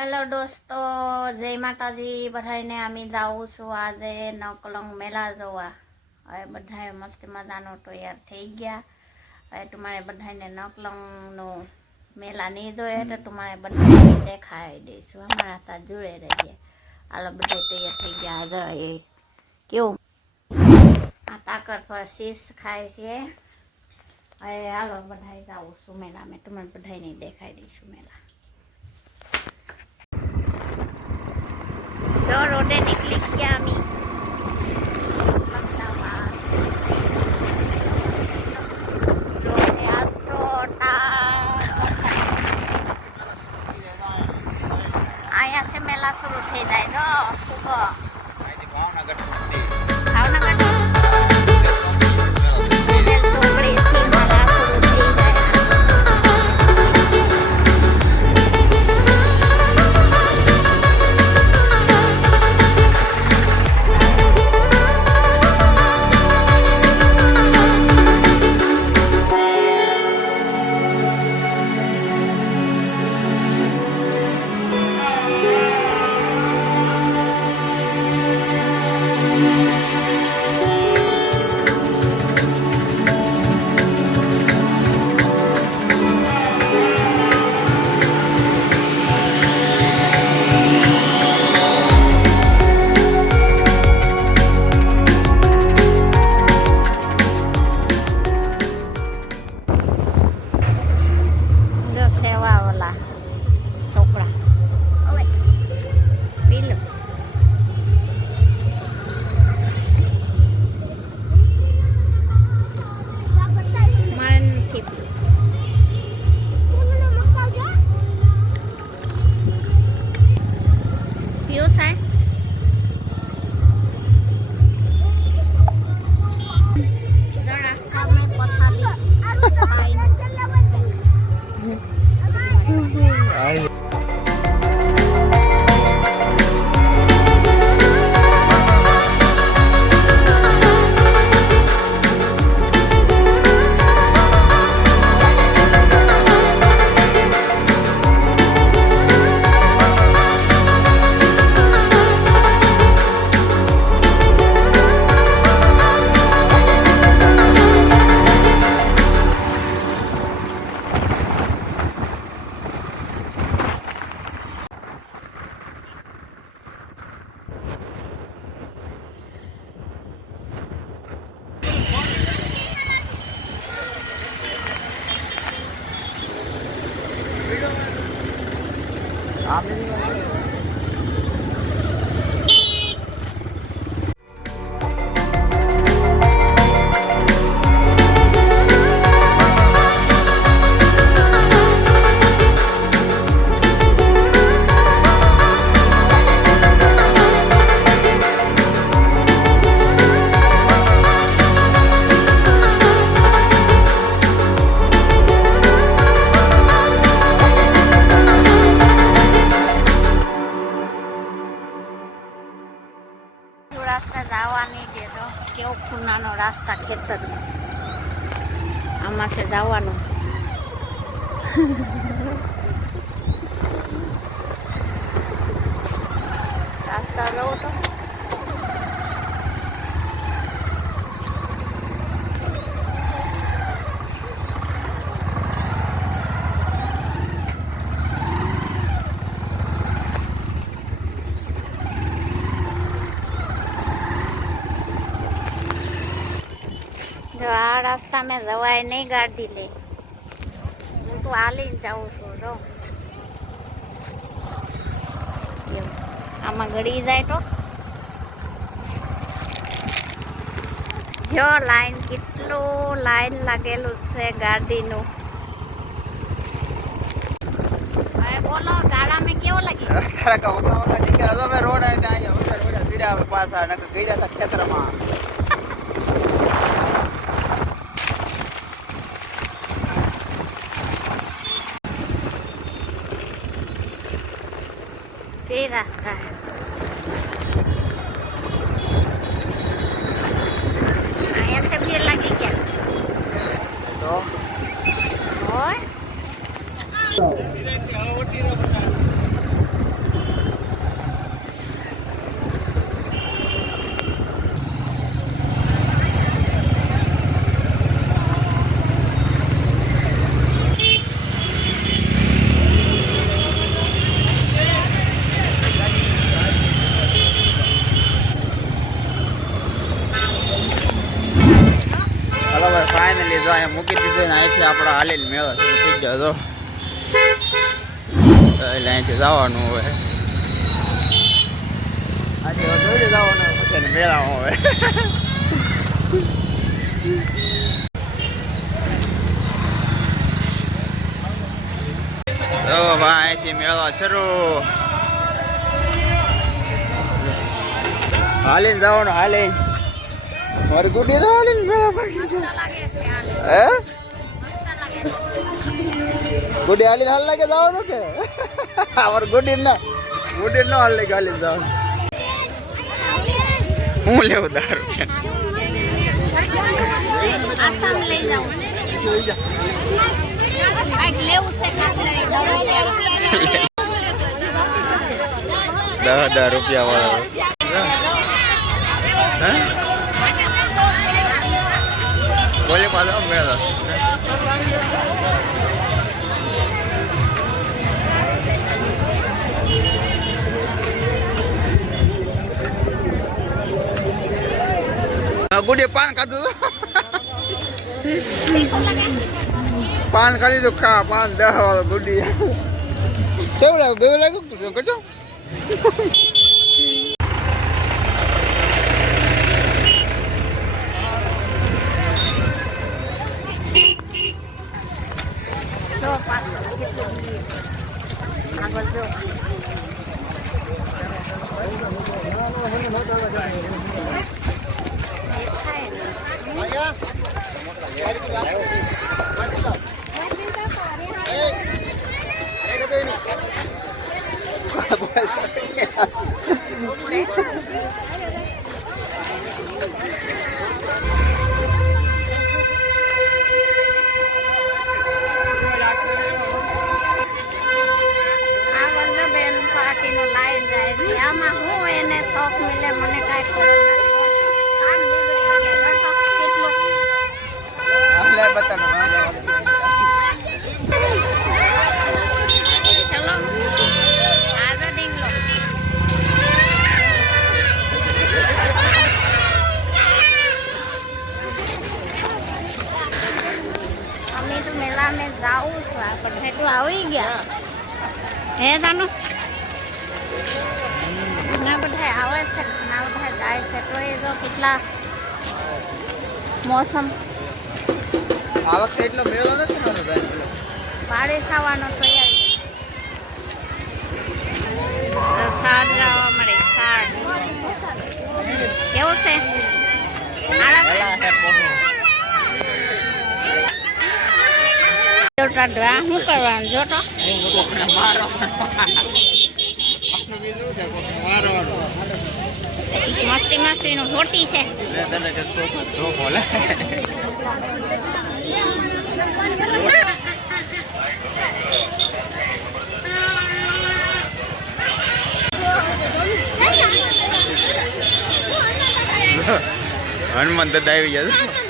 Hello દોસ્તો, જય માતાજી બધાને. અમે જાઉં છું આજે નકલંગ મેળા જોવા. હવે બધાએ મસ્ત મજાનો તૈયાર થઈ ગયા. હવે તમારે બધાને નકલંગનો મેળા નહીં જોઈએ તો તમારે બધાને દેખાડી દઈશું. અમારા સાથે જોડે રહીએ. હાલો, બધા તૈયાર થઈ ગયા. આજે કેવું આ તાકર પર શીશ ખાય છે. હવે હાલો બધા જાઉં છું મેળામાં. તમારે બધાને દેખાડી દઈશું મેળા. જો રોડે નીકળી ગયા અમે. રોડે આસ્તો અહીંયા છે મેલા શરૂ થઈ જાય. જો ફૂગો ભાવનગર ચોકડીથી મેલા શરૂ થઈ જાય. સેવાવાળા છોકરા પીલું મારે નથી પીવું સાહેબ. रास्ता में पसारी रास्ता जावा नहीं देतो केव खूनानो रास्ता खेतर आमा से जावानो रास्ता लो तो जो आ रास्ता में जवाए नहीं गाड़ी ले हूँ तो हाली जाऊँ छू जो आमा गड़ी जाए तो जो लाइन कितलो लाइन लगेलू से गाड़ी नु बोलो गाड़ा में क्यों लगी रोड है पास क्षेत्र में ये रास्ता है. यहाँ से भीड़ लगी क्या? और મૂકી દીધી ને અહીંથી આપણે હાલીને મેળો શરૂ થઈ ગયો હતો એટલે અહીંથી જવાનું હવે આજે જોઈ જવાનું પછી મેળામાં હવે તો ભાઈ અહીંથી મેળો શરૂ હાલીને જવાનું હાલી મારી ગુડી તો હાલીને મેળા હે ગુડી હાલીને હાલ લાગે જવાનું કે અમારે ગુડી ન હાલ લાગે હાલીને જવાનું હું લેવું 10 રૂપિયા વાળો બોલે પાછો મેળો ગુડી પાન ખાધું પાન ખાલી તો ખા 5-10 વાળો ગુડી કેવું લાગ્યું કરજો આવી ગયા હે તાનો ના બધા આવે છે ના બધા જાય છે તો એ જો કેટલા મોસમ આ વખતે એટલો મેળો નથી થતો પાડે ખાવાનો તૈયારી સાર જવા મળે સાર કેવું છે શું કરવાનું જોતો મસ્તી નું ખોટી છે હનુમાન દાદા આવી ગયા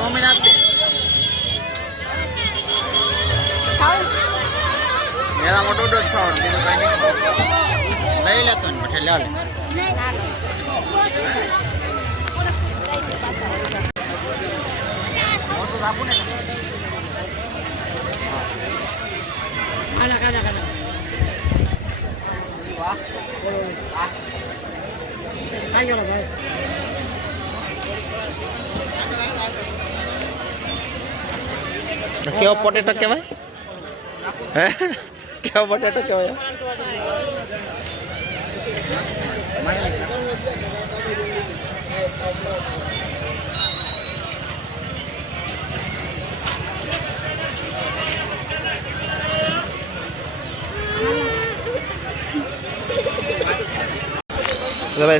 મમ્મી આપશે મેળા મોટો જ ખાવાનું બીજું કઈ નહીં લઈ લેતો ને પછી લે મોટું આપું ને કેવો પોટેટો કહેવાય હે કેવો પોટેટો કહેવાય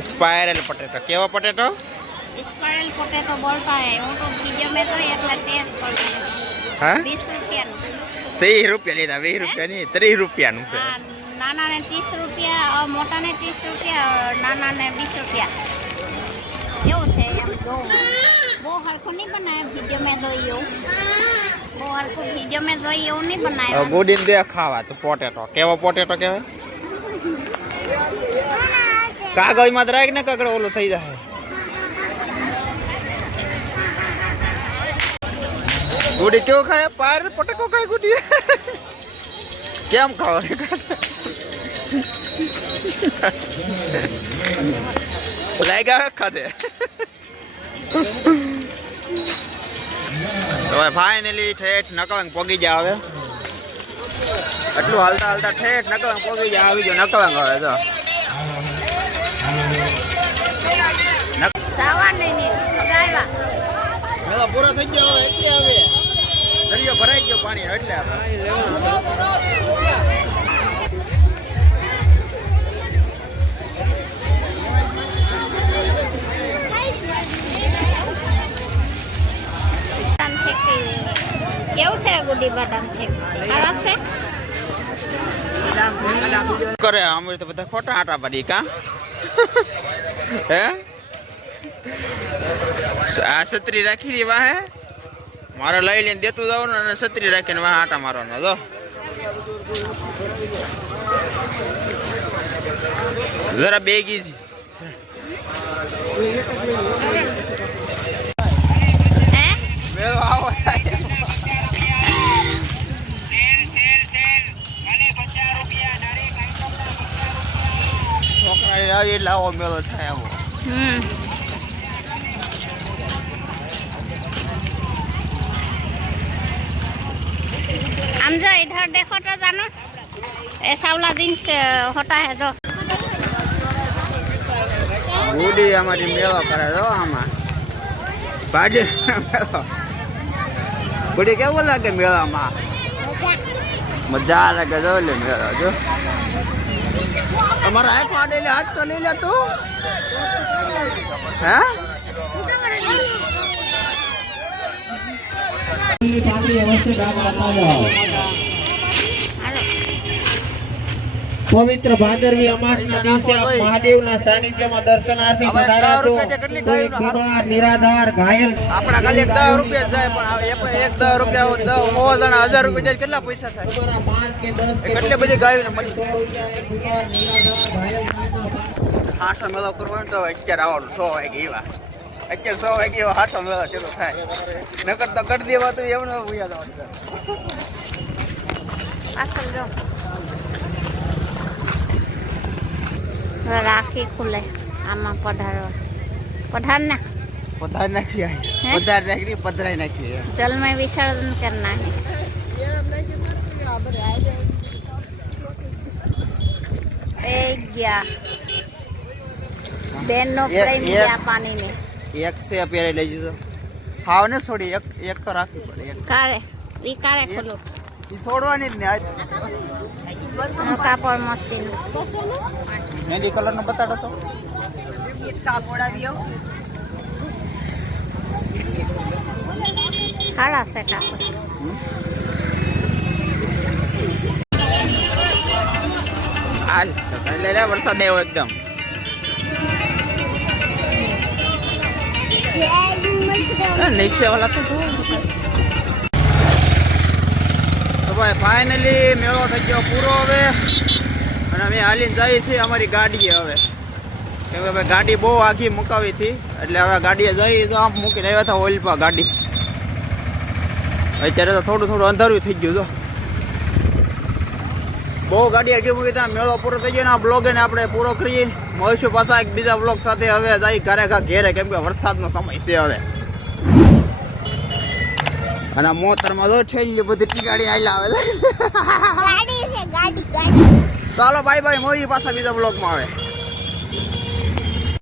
स्पाइरल पोटैटो केवा पोटैटो स्पाइरल पोटैटो बोलता है वो तो वीडियो में तो एकला टेस्ट कर हां 20 रुपया 30 रुपया लीधा 20 रुपया नहीं 30 रुपया નું છે નાના ને 30 रुपया और मोटा ने 30 रुपया और नाना ने 20 रुपया કેવું છે એમ જો બહુ हरको नहीं बनाया वीडियो में दो यो वो हरको वीडियो में दो यो नहीं बनाया ગુડી દે ખાવા તો પોટેટો કેવો પોટેટો કહેવાય કાગળમાં રાખ ને કાગળ ઓલું થઈ જાય ગુડી કેવો ખાય પાર પટકો ખાય ગુડી કેમ ખાવ લાગ્યા ખાધે તો ફાઇનલી ઠેઠ નકલંગ પોગી જાય હવે એટલું હાલતા હાલતા ઠેઠ નકલંગ પોગી જાય આવી ગયો નકલંગ હવે જો સાવા નહીં લગાવ્યા મેળો પૂરો થઈ ગયો એટલે હવે દરિયો ભરાઈ ગયો પાણી એટલે કેવું છે ગુડી બદામ છે સરસ છે કરે અમે તો બધા ખોટા આટા પડી કા હે આ છત્રી રાખી રહી વાહે મારે લઈ લઈને દેતું જવાનું અને છત્રી રાખીને વાહ આટા મારવાનો જો જરા બેગી છે મેળો આવો છોકરા એટલે આવો મેળો થાય આવો हम जो इधर देखो तो जानो ऐसा वाला दिन से होता है जो ગુડી અમારી મેળો કરે જો આમાં ભાજી મેળો ગુડી કેવું લાગે મેળામાં મજા લાગે જો લે મેળો જો તમારા હાથ માંડે લે હાથ તો લઈ લે તું હે પવિત્ર ભાદરવી અમાસના દિવસે આપ મહાદેવના સાનિધ્યમાં દર્શનાર્થી પધાર્યા છો કોઈ બીમાર નિરાધાર ઘાયલ આપણા ખાલી 10 રૂપિયા જાય પણ આપણે 10 રૂપિયા 10 જણા 1000 રૂપિયા જાય કેટલા પૈસા થાય 5 કે 10 કેટલી બધી ગાયોને મળી હાસો મેળો કરવાનો તો અત્યારે આવવાનું 100 વાગે એવા અત્યારે 100 વાગે એવા હાસો મેળો ચાલુ થાય નકર તો કરી દેવા તો એમનો ભૂયા જવાનું પાછળ જો રાખી ખુલે આમાં પધારવા पठार ना पधार नाखी पधार नाखी पधराई नाखी जल में विसर्जन करना है। एक गया बेन नो प्लेन गया पानी में एक से अपेरे ले जो हाव ने छोड़ी एक तो राखी पड़े कारे ई कारे खोलो ई छोड़वानी ने आज कापड़ मस्ती मेहंदी कलर नो बता दो तो ये कापड़ा दियो खाड़ा से कापड़ हाल ले ले वरसाद देव एकदम नीचे वाला तो भाई फाइनली मेळो થઈ ગયો પૂરો હવે અને અમે હાલીને જઈએ છીએ અમારી ગાડીએ હવે કેમ કે ભાઈ ગાડી બહુ આખી મુકાવી હતી એટલે હવે ગાડીએ જઈ તો આમ મૂકીને આવ્યા હતા ઓઇલ પર ગાડી અત્યારે તો થોડું થોડું અંધારું થઈ ગયું તો બહુ ગાડી આગળ મૂકી ત્યાં મેળો પૂરો થઈ ગયો ને આ બ્લોગ એને આપણે પૂરો કરીએ મળીશું પાછા એક બીજા બ્લોગ સાથે હવે જઈ ઘરે ઘેરે કેમ કે વરસાદનો સમય છે હવે અને મોતરમાં જો છેલ્લી બધી ગાડી આયલા આવે ગાડી છે ગાડી ચાલો બાય બાય મળીએ પાછા બીજા બ્લોગમાં આવે